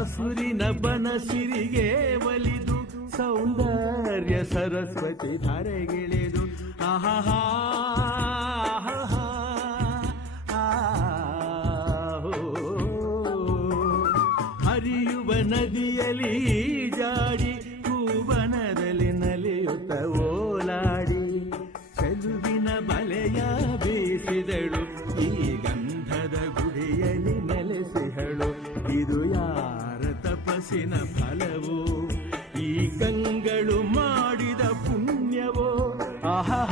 ಹಸುರಿನ ಬನಸಿರಿಗೆ ಒಲಿದು ಸೌಂದರ್ಯ ಸರಸ್ವತಿ ಧರೆಗಿಳಿದು ಆಹಾ ಹರಿಯುವ ನದಿಯಲ್ಲಿ ಜಾಡಿ ಭುವನದಲ್ಲಿ ನಲಿಯುತ್ತ ಓಲಾಡಿ ಚೆಲುವಿನ ಬಲೆಯ ಬೀಸಿದಳು ಈ ಗಂಧದ ಗುಡಿಯಲ್ಲಿ ನೆಲೆಸಿಹಳು ಇದು ಯಾರ ತಪಸ್ಸಿನ ಫಲವೋ ಈ ಗಂಗಳು ಮಾಡಿದ ಪುಣ್ಯವೋ ಆಹಾ